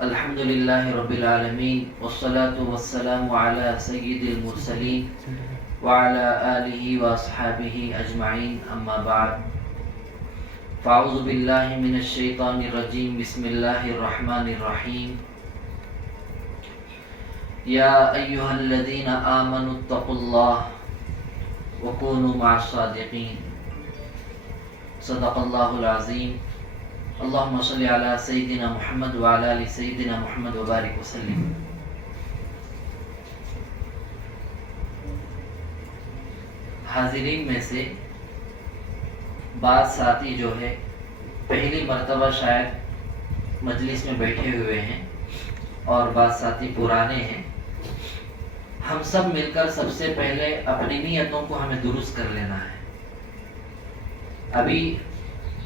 الحمدللہ رب العالمین والصلاة والسلام علی سید المرسلین وعلی آلہ واصحابہ اجمعین، اما بعد فاعوذ باللہ من الشیطان الرجیم، بسم اللہ الرحمن الرحیم۔ یا ایہا الذین آمنوا اتقوا اللہ وکونوا مع الصادقین، صدق اللہ العظیم۔ اللہم صلی علی سیدنا محمد وعلی آل سیدنا محمد وبارک وسلم۔ حاضرین میں سے بعض ساتھی جو ہے پہلی مرتبہ شاید مجلس میں بیٹھے ہوئے ہیں اور بعض ساتھی پرانے ہیں۔ ہم سب مل کر سب سے پہلے اپنی نیتوں کو ہمیں درست کر لینا ہے۔ ابھی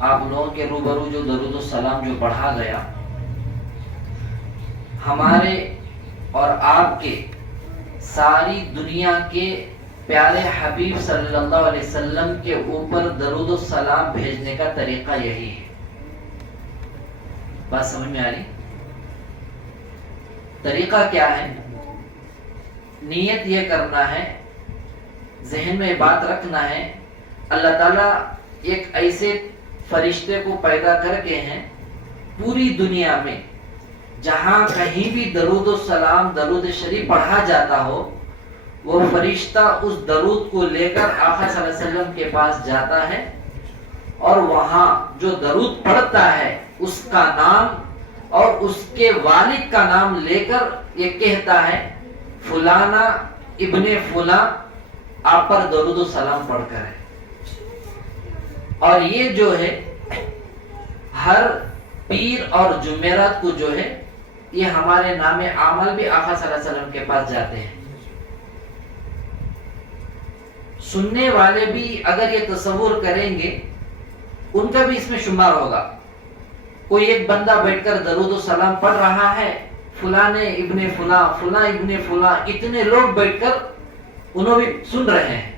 آپ لوگوں کے روبرو جو درود و سلام جو پڑھا گیا، ہمارے اور آپ کے ساری دنیا کے پیارے حبیب صلی اللہ علیہ وسلم کے اوپر درود و سلام بھیجنے کا طریقہ یہی ہے۔ بات سمجھ میں آ رہی؟ طریقہ کیا ہے؟ نیت یہ کرنا ہے، ذہن میں بات رکھنا ہے، اللہ تعالیٰ ایک ایسے فرشتے کو پیدا کر کے ہیں پوری دنیا میں جہاں کہیں بھی درود و سلام درود شریف پڑھا جاتا ہو، وہ فرشتہ اس درود کو لے کر آقا صلی اللہ علیہ وسلم کے پاس جاتا ہے اور وہاں جو درود پڑھتا ہے اس کا نام اور اس کے والد کا نام لے کر یہ کہتا ہے فلانا ابن فلاں آپ پر درود و سلام پڑھ کر ہے۔ اور یہ جو ہے ہر پیر اور جمعرات کو جو ہے یہ ہمارے نام اعمال بھی آقا صلی اللہ علیہ وسلم کے پاس جاتے ہیں۔ سننے والے بھی اگر یہ تصور کریں گے ان کا بھی اس میں شمار ہوگا۔ کوئی ایک بندہ بیٹھ کر درود و سلام پڑھ رہا ہے، فلاں ابن فلاں فلاں ابن فلاں، اتنے لوگ بیٹھ کر انہوں بھی سن رہے ہیں۔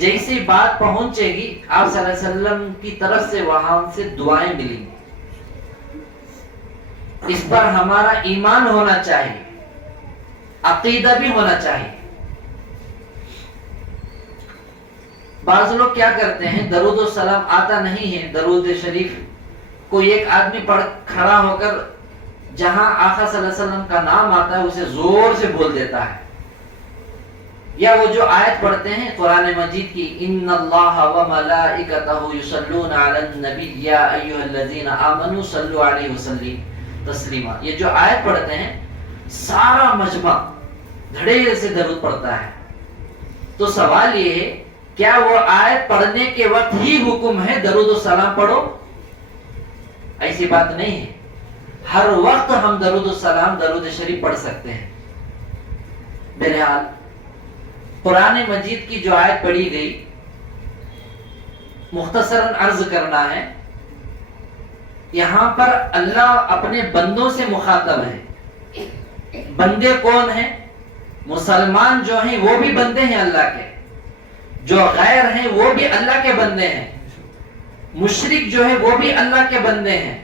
جیسی بات پہنچے گی آپ صلی اللہ علیہ وسلم کی طرف سے وہاں سے دعائیں ملیں گی۔ اس پر ہمارا ایمان ہونا چاہیے، عقیدہ بھی ہونا چاہیے۔ بعض لوگ کیا کرتے ہیں، درود و سلام آتا نہیں ہے، درود شریف کوئی ایک آدمی پڑھ کھڑا ہو کر جہاں آقا صلی اللہ علیہ وسلم کا نام آتا ہے اسے زور سے بول دیتا ہے، یا وہ جو آیت پڑھتے ہیں قرآن مجید کی ان اللہ و ملائکتہ یصلون علی النبی یا ایھا الذین آمنوا صلوا علیہ وسلم تسلیما، یہ جو آیت پڑھتے ہیں سارا مجمع دھڑے سے درود پڑھتا ہے۔ تو سوال یہ ہے کیا وہ آیت پڑھنے کے وقت ہی حکم ہے درود و سلام پڑھو؟ ایسی بات نہیں ہے، ہر وقت ہم درود و سلام درود شریف پڑھ سکتے ہیں۔ بہرحال قرآن مجید کی جو آیت پڑھی گئی مختصراً عرض کرنا ہے، یہاں پر اللہ اپنے بندوں سے مخاطب ہے۔ بندے کون ہیں؟ مسلمان جو ہیں وہ بھی بندے ہیں اللہ کے، جو غیر ہیں وہ بھی اللہ کے بندے ہیں، مشرک جو ہے وہ بھی اللہ کے بندے ہیں،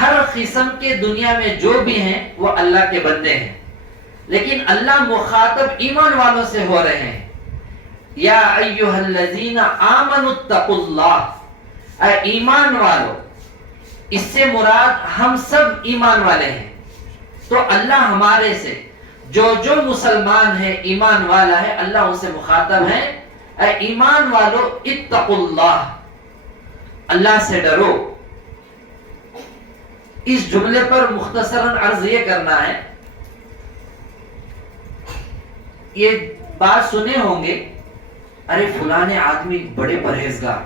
ہر قسم کے دنیا میں جو بھی ہیں وہ اللہ کے بندے ہیں۔ لیکن اللہ مخاطب ایمان والوں سے ہو رہے ہیں۔ یا ایھا الذین آمنوا اتقوا اللہ، اے ایمان والو، اس سے مراد ہم سب ایمان والے ہیں۔ تو اللہ ہمارے سے جو مسلمان ہے ایمان والا ہے اللہ ان سے مخاطب ہے، اے ایمان والو اتقوا اللہ، اللہ سے ڈرو۔ اس جملے پر مختصراً عرض یہ کرنا ہے، یہ بات سنے ہوں گے ارے فلانے آدمی بڑے پرہیزگار،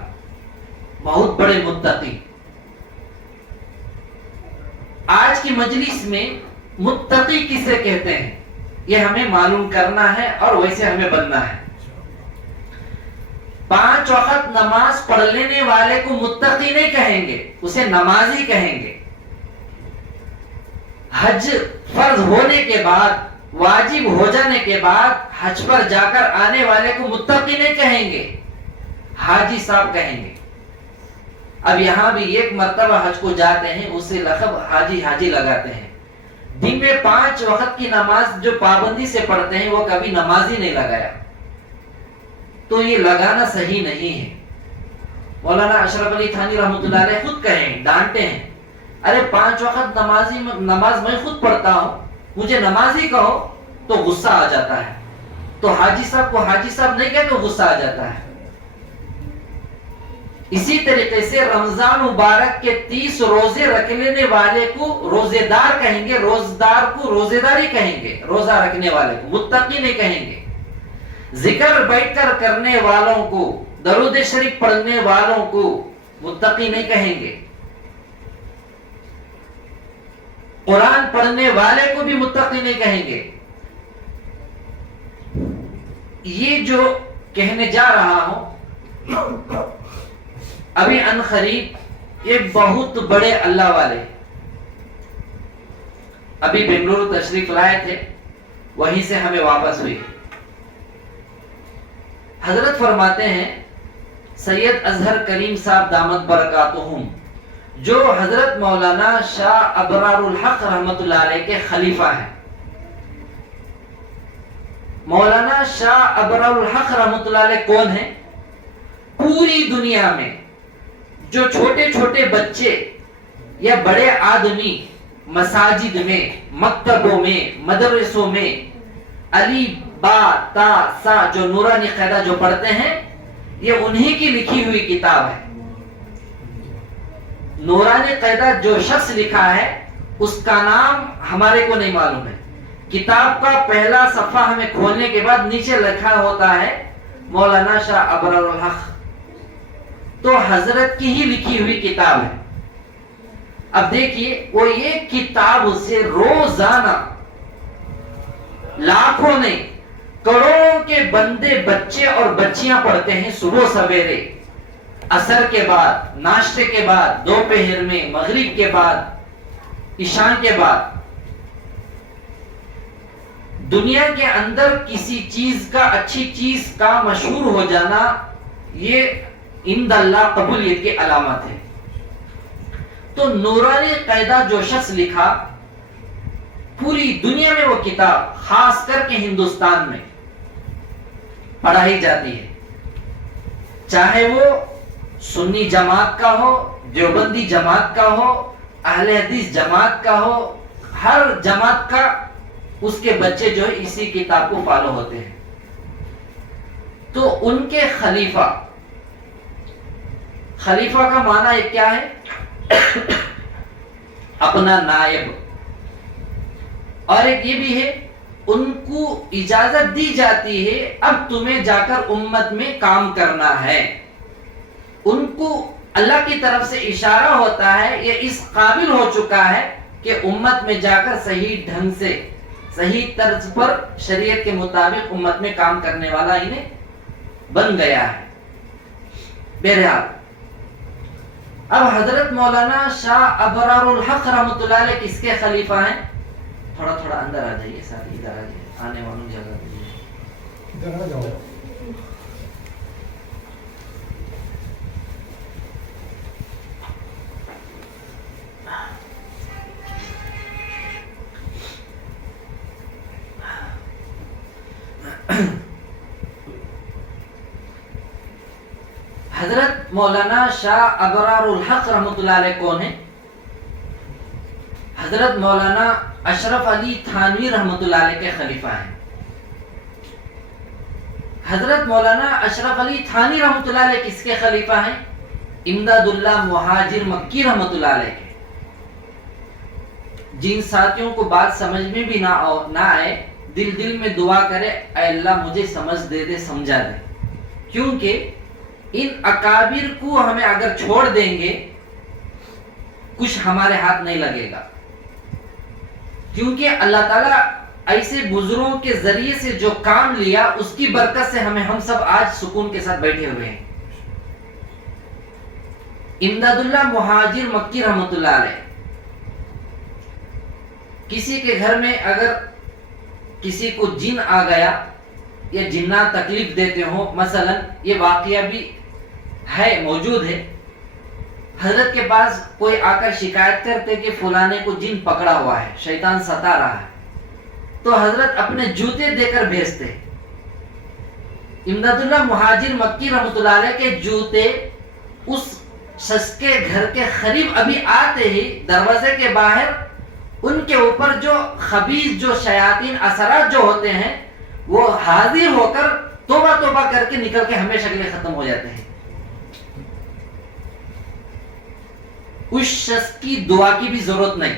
بہت بڑے متقی۔ آج کی مجلس میں متقی کسے کہتے ہیں یہ ہمیں معلوم کرنا ہے اور ویسے ہمیں بننا ہے۔ 5 وقت نماز پڑھ لینے والے کو متقی نہیں کہیں گے، اسے نمازی کہیں گے۔ حج فرض ہونے کے بعد واجب ہو جانے کے بعد حج پر جا کر آنے والے کو متقی نہیں کہیں گے، حاجی صاحب کہیں گے۔ اب یہاں بھی ایک مرتبہ حج کو جاتے ہیں اسے لقب حاجی حاجی لگاتے ہیں. دن میں 5 وقت کی نماز جو پابندی سے پڑھتے ہیں وہ کبھی نماز ہی نہیں لگایا. تو یہ لگانا صحیح نہیں ہے. مولانا اشرف علی تھانی رحمۃ اللہ علیہ خود کہیں, ڈانٹے ہیں, ارے 5 وقت نماز میں خود پڑھتا ہوں, مجھے نمازی کہو تو غصہ آ جاتا ہے. تو حاجی صاحب کو حاجی صاحب نہیں کہتے تو غصہ آ جاتا ہے. اسی طریقے سے رمضان مبارک کے 30 روزے رکھ لینے والے کو روزے دار کہیں گے, روزدار کو روزے داری کہیں گے, روزہ رکھنے والے کو متقی نہیں کہیں گے. ذکر بیٹھ کر کرنے والوں کو, درود شریف پڑھنے والوں کو متقی نہیں کہیں گے. قرآن پڑھنے والے کو بھی متقی نہیں کہیں گے. یہ جو کہنے جا رہا ہوں ابھی ان قریب یہ بہت بڑے اللہ والے ابھی بنگلورو تشریف لائے تھے, وہیں سے ہمیں واپس ہوئی. حضرت فرماتے ہیں سید اظہر کریم صاحب دامت برکاتہم, جو حضرت مولانا شاہ ابرار الحق رحمت اللہ علیہ کے خلیفہ ہیں. مولانا شاہ ابرار الحق رحمت اللہ علیہ کون ہیں؟ پوری دنیا میں جو چھوٹے چھوٹے بچے یا بڑے آدمی مساجد میں, مکتبوں میں, مدرسوں میں علی با تا سا جو نورانی قاعدہ جو پڑھتے ہیں, یہ انہی کی لکھی ہوئی کتاب ہے. نورانی قاعدہ جو شخص لکھا ہے اس کا نام ہمارے کو نہیں معلوم ہے. کتاب کا پہلا صفحہ ہمیں کھولنے کے بعد نیچے لکھا ہوتا ہے مولانا شاہ ابرار الحق. تو حضرت کی ہی لکھی ہوئی کتاب ہے. اب دیکھیے وہ یہ کتاب سے روزانہ لاکھوں نہیں کروڑوں کے بندے بچے اور بچیاں پڑھتے ہیں. صبح سویرے, عصر کے بعد, ناشتے کے بعد, دوپہر میں, مغرب کے بعد, عشاء کے بعد. دنیا کے اندر کسی چیز کا, اچھی چیز کا مشہور ہو جانا یہ عند اللہ قبولیت کی علامت ہے. تو نورانی قاعدہ جو شخص لکھا, پوری دنیا میں وہ کتاب خاص کر کے ہندوستان میں پڑھائی جاتی ہے. چاہے وہ سنی جماعت کا ہو, دیوبندی جماعت کا ہو, اہل حدیث جماعت کا ہو, ہر جماعت کا اس کے بچے جو ہے اسی کتاب کو فالو ہوتے ہیں. تو ان کے خلیفہ کا معنی کیا ہے؟ اپنا نائب. اور ایک یہ بھی ہے ان کو اجازت دی جاتی ہے اب تمہیں جا کر امت میں کام کرنا ہے. ان کو اللہ کی طرف سے اشارہ ہوتا ہے, یہ اس قابل ہو چکا ہے کہ امت میں جا کر صحیح ڈھنگ سے, صحیح طرز پر شریعت کے مطابق امت میں کام کرنے والا انہیں بن گیا ہے. بہرحال اب حضرت مولانا شاہ ابرار الحق رحمت اللہ علیہ کس کے خلیفہ ہیں؟ تھوڑا تھوڑا اندر آ جائیے, ساتھ ادھر آ جائیے, آنے والوں کی جگہ دیجیے, ادھر آ جاؤ. حضرت مولانا شاہ ابرار الحق رحمت اللہ علیہ کون ہیں؟ حضرت مولانا اشرف علی تھانوی رحمت اللہ علیہ کے خلیفہ ہیں. حضرت مولانا اشرف علی تھانوی رحمت اللہ علیہ کس کے خلیفہ ہیں؟ امداد اللہ مہاجر مکی رحمت اللہ علیہ کے. جن ساتھیوں کو بات سمجھ میں بھی نہ آئے, دل میں دعا کرے اے اللہ مجھے سمجھ دے دے, سمجھا دے. کیونکہ ان اکابر کو ہمیں اگر چھوڑ دیں گے کچھ ہمارے ہاتھ نہیں لگے گا. کیونکہ اللہ تعالیٰ ایسے بزرگوں کے ذریعے سے جو کام لیا اس کی برکت سے ہم سب آج سکون کے ساتھ بیٹھے ہوئے ہیں. امداد اللہ مہاجر مکی رحمت اللہ علیہ, کسی کے گھر میں اگر کسی کو جن آ گیا یا جنات تکلیف دیتے ہو, مثلا یہ واقعہ بھی ہے, موجود ہے. حضرت کے پاس کوئی آ کر شکایت کرتے کہ فلانے کو جن پکڑا ہوا ہے، شیطان ستا رہا ہے، تو حضرت اپنے جوتے دے کر بھیجتے. امداد اللہ مہاجر مکی رحمۃ اللہ علیہ کے جوتے اس شخص کے گھر کے قریب ابھی آتے ہی دروازے کے باہر ان کے اوپر جو خبیث جو شیاطین اثرات جو ہوتے ہیں وہ حاضر ہو کر توبہ توبہ کر کے نکل کے ہمیشہ کے لیے ختم ہو جاتے ہیں. اس شخص کی دعا کی بھی ضرورت نہیں،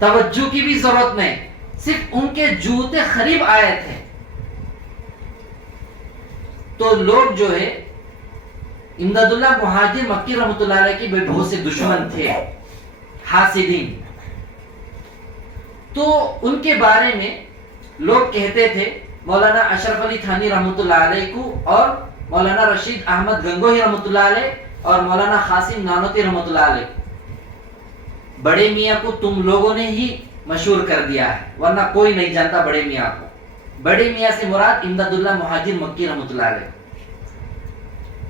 توجہ کی بھی ضرورت نہیں، صرف ان کے جوتے قریب آئے تھے تو لوگ جو ہے امداد اللہ مہاجر مکی رحمۃ اللہ علیہ کی بہت سے دشمن تھے، حاسدین. تو ان کے بارے میں لوگ کہتے تھے مولانا اشرف علی تھانی رحمۃ اللہ علیہ کو اور مولانا رشید احمد گنگوہی رحمۃ اللہ علیہ اور مولانا قاسم نانوتی رحمۃ اللہ علیہ، بڑے میاں کو تم لوگوں نے ہی مشہور کر دیا ہے ورنہ کوئی نہیں جانتا بڑے میاں کو. بڑے میاں سے مراد امداد اللہ مہاجر مکی رحمۃ اللہ علیہ.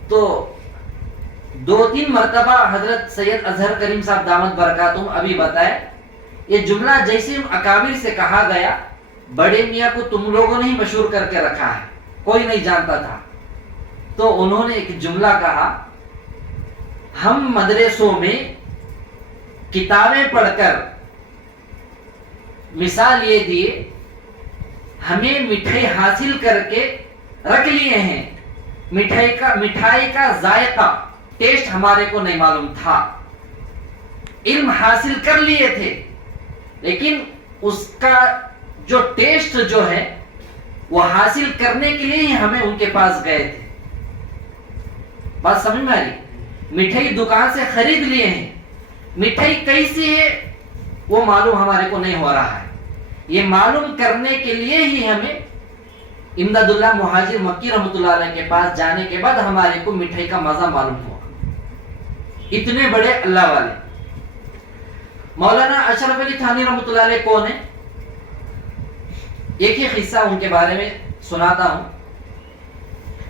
تو 2-3 مرتبہ حضرت سید اظہر کریم صاحب دامت برکاتہم ابھی بتائے یہ جملہ جیسے اکابر سے کہا گیا بڑے میاں کو تم لوگوں نے ہی مشہور کر کے رکھا ہے، کوئی نہیں جانتا تھا. تو انہوں نے ایک جملہ کہا، ہم مدرسوں میں کتابیں پڑھ کر مثال یہ دیے ہمیں مٹھائی حاصل کر کے رکھ لیے ہیں، مٹھائی کا ذائقہ ٹیسٹ ہمارے کو نہیں معلوم تھا، علم حاصل کر لیے تھے لیکن اس کا جو ٹیسٹ جو ہے وہ حاصل کرنے کے لیے ہی ہمیں ان کے پاس گئے تھے. بات سمجھ میں آ رہی؟ مٹھائی دکان سے خرید لیے ہیں، مٹھائی کیسی ہے وہ معلوم ہمارے کو نہیں ہو رہا ہے، یہ معلوم کرنے کے لیے ہی ہمیں امداد اللہ مہاجر مکی رحمۃ اللہ علیہ کے پاس جانے کے بعد ہمارے کو مٹھائی کا مزہ معلوم ہوا. اتنے بڑے اللہ والے. مولانا اشرف علی تھانی رحمۃ اللہ علیہ کون ہے؟ ایک ہی قصہ ان کے بارے میں سناتا ہوں.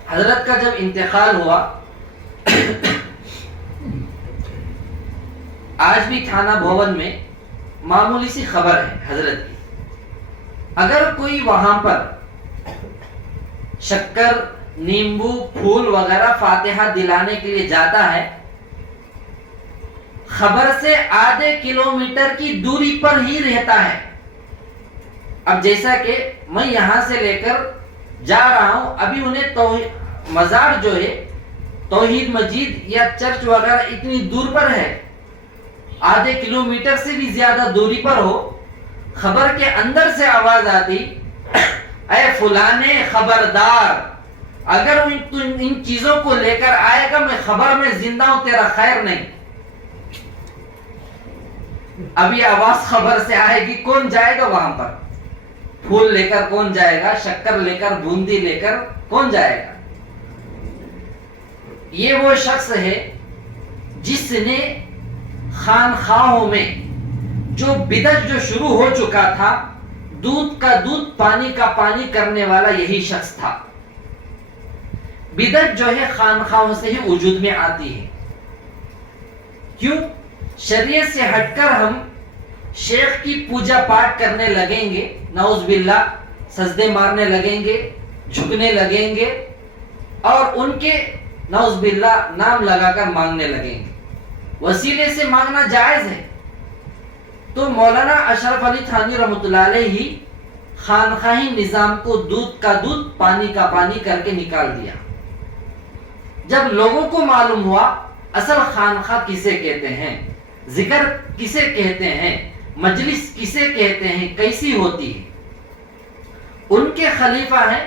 حضرت کا جب انتقال ہوا، آج بھی تھانہ بھون میں معمولی سی خبر ہے حضرت کی، اگر کوئی وہاں پر شکر، نیمبو، پھول وغیرہ فاتحہ دلانے کے لیے جاتا ہے، خبر سے آدھے کلومیٹر کی دوری پر ہی رہتا ہے. اب جیسا کہ میں یہاں سے لے کر جا رہا ہوں، ابھی انہیں مزار جو ہے توحید مسجد یا چرچ وغیرہ اتنی دور پر ہے، آدھے کلومیٹر سے بھی زیادہ دوری پر ہو، خبر کے اندر سے آواز آتی، اے فلانے خبردار، اگر ان چیزوں کو لے کر آئے گا میں خبر میں زندہ ہوں، تیرا خیر نہیں. ابھی آواز خبر سے آئے گی، کون جائے گا وہاں پر؟ پھول لے کر کون جائے گا؟ شکر لے کر، بوندی لے کر کون جائے گا؟ یہ وہ شخص ہے جس نے خانخواہوں میں جو بدعت جو شروع ہو چکا تھا، دودھ کا دودھ پانی کا پانی کرنے والا یہی شخص تھا. بدعت جو ہے خانخواہوں سے ہی وجود میں آتی ہے. کیوں؟ شریعت سے ہٹ کر ہم شیخ کی پوجا پاٹ کرنے لگیں گے، نعوذ باللہ، سجدے مارنے لگیں گے، جھکنے لگیں گے اور ان کے نعوذ باللہ نام لگا کر مانگنے لگیں گے. وسیلے سے مانگنا جائز ہے. تو مولانا اشرف علی تھانی رحمۃ اللہ علیہ ہی خانخواہی نظام کو دودھ کا دودھ پانی کا پانی کر کے نکال دیا. جب لوگوں کو معلوم ہوا اصل خانخواہ کسے کہتے ہیں، ذکر کسے کہتے ہیں، مجلس کسے کہتے ہیں، کیسی ہوتی ہے، ان کے خلیفہ ہیں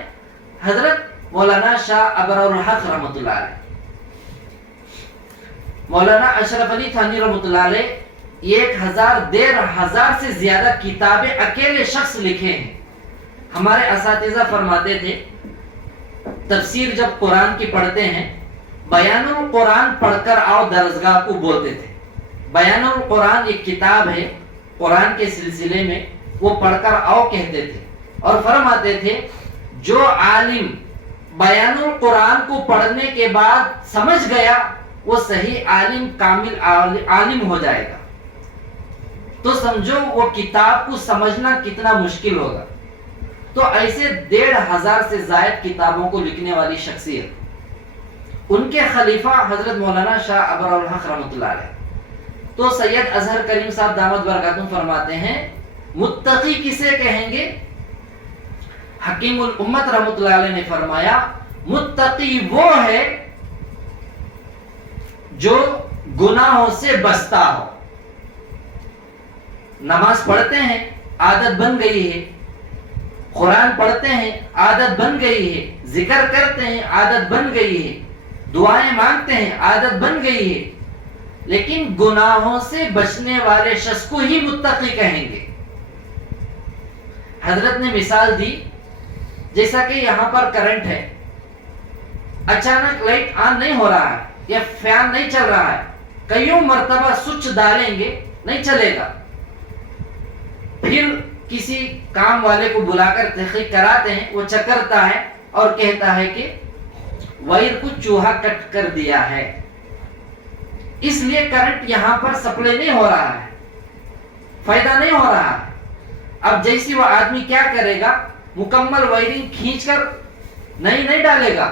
حضرت مولانا شاہ ابرار الحق رحمۃ اللہ علیہ. مولانا اشرف علی تھانی رحمۃ اللہ علیہ 1,000 سے زیادہ کتابیں اکیلے شخص لکھے ہیں. ہمارے اساتذہ فرماتے تھے تفسیر جب قرآن کی پڑھتے ہیں، بیان القرآن پڑھ کر آؤ درسگاہ کو بولتے تھے. بیان القرآن ایک کتاب ہے قرآن کے سلسلے میں، وہ پڑھ کر آؤ کہتے تھے. اور فرماتے تھے جو عالم بیان القرآن کو پڑھنے کے بعد سمجھ گیا وہ صحیح عالم کامل عالم ہو جائے گا تو سمجھو وہ کتاب کو سمجھنا کتنا مشکل ہوگا. تو ایسے 1,500 سے زائد کتابوں کو لکھنے والی شخصیت, ان کے خلیفہ حضرت مولانا شاہ ابر الحق رحمۃ اللہ علیہ. تو سید اظہر کریم صاحب دامت برکاتہم فرماتے ہیں متقی کسے کہیں گے؟ حکیم الامت رحمۃ اللہ علیہ نے فرمایا متقی وہ ہے جو گناہوں سے بچتا ہو. نماز پڑھتے ہیں, عادت بن گئی ہے, قرآن پڑھتے ہیں, عادت بن گئی ہے, ذکر کرتے ہیں, عادت بن گئی ہے, دعائیں مانگتے ہیں, عادت بن گئی ہے, لیکن گناہوں سے بچنے والے شخص کو ہی متقی کہیں گے. حضرت نے مثال دی جیسا کہ یہاں پر کرنٹ ہے, اچانک لائٹ آن نہیں ہو رہا ہے یا فین نہیں چل رہا ہے, کئیوں مرتبہ سوئچ ڈالیں گے نہیں چلے گا. پھر کسی کام والے کو بلا کر تحقیق کراتے ہیں, وہ چیک کرتا ہے اور کہتا ہے کہ وائر کو چوہا کٹ کر دیا ہے, اس لیے کرنٹ یہاں پر سپلائی نہیں ہو رہا ہے, فائدہ نہیں ہو رہا ہے. اب جیسی وہ آدمی کیا کرے گا, مکمل وائرنگ کھینچ کر نہیں ڈالے گا,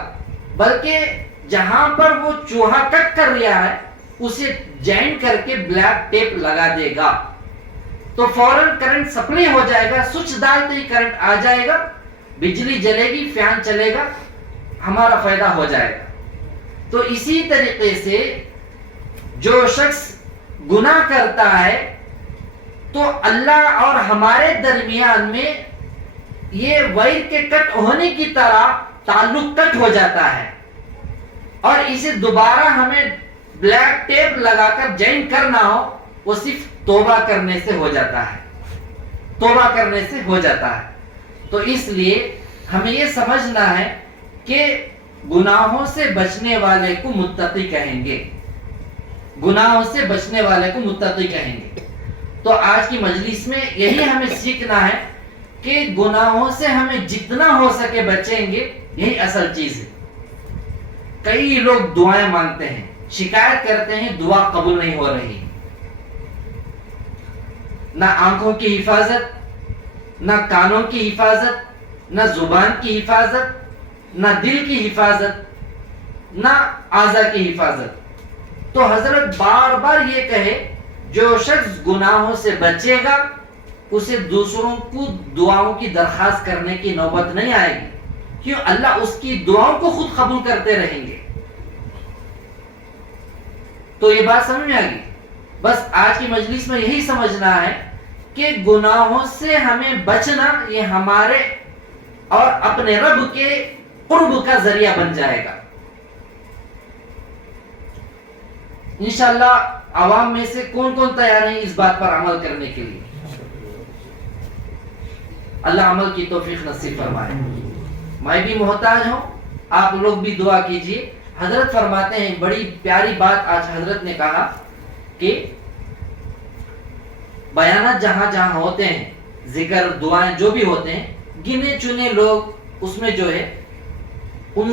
بلکہ جہاں پر وہ چوہا کٹ کر رہا ہے اسے جوائن کر کے بلیک ٹیپ لگا دے گا, تو فوراً کرنٹ سپلائی ہو جائے گا. سوئچ ڈالتے ہی کرنٹ آ جائے گا, بجلی جلے گی, فین چلے گا, ہمارا فائدہ ہو جائے گا. تو اسی طریقے سے جو شخص گناہ کرتا ہے تو اللہ اور ہمارے درمیان میں یہ وائر کے کٹ ہونے کی طرح تعلق کٹ ہو جاتا ہے, اور اسے دوبارہ ہمیں بلیک ٹیپ لگا کر جوائن کرنا ہو وہ صرف توبہ کرنے سے ہو جاتا ہے, توبہ کرنے سے ہو جاتا ہے. تو اس لیے ہمیں یہ سمجھنا ہے کہ گناہوں سے بچنے والے کو متقی کہیں گے, گناہوں سے بچنے والے کو متقی کہیں گے. تو آج کی مجلس میں یہی ہمیں سیکھنا ہے کہ گناہوں سے ہمیں جتنا ہو سکے بچیں گے, یہی اصل چیز ہے. کئی لوگ دعائیں مانگتے ہیں, شکایت کرتے ہیں دعا قبول نہیں ہو رہی, نہ آنکھوں کی حفاظت, نہ کانوں کی حفاظت, نہ زبان کی حفاظت, نہ دل کی حفاظت, نہ اعضاء کی حفاظت. تو حضرت بار بار یہ کہے جو شخص گناہوں سے بچے گا اسے دوسروں کو دعاؤں کی درخواست کرنے کی نوبت نہیں آئے گی, کیوں اللہ اس کی دعاؤں کو خود قبول کرتے رہیں گے. تو یہ بات سمجھ میں آ گئی. بس آج کی مجلس میں یہی سمجھنا ہے کہ گناہوں سے ہمیں بچنا یہ ہمارے اور اپنے رب کے قرب کا ذریعہ بن جائے گا. انشاءاللہ عوام میں سے کون کون تیار ہیں اس بات پر عمل کرنے کے لیے؟ اللہ عمل کی توفیق نصیب فرمائے. میں بھی محتاج ہوں, آپ لوگ بھی دعا کیجئے. حضرت فرماتے ہیں, بڑی پیاری بات آج حضرت نے کہا کہ بیانات جہاں جہاں ہوتے ہیں, ذکر دعائیں جو بھی ہوتے ہیں, گنے چنے لوگ اس میں جو ہے ان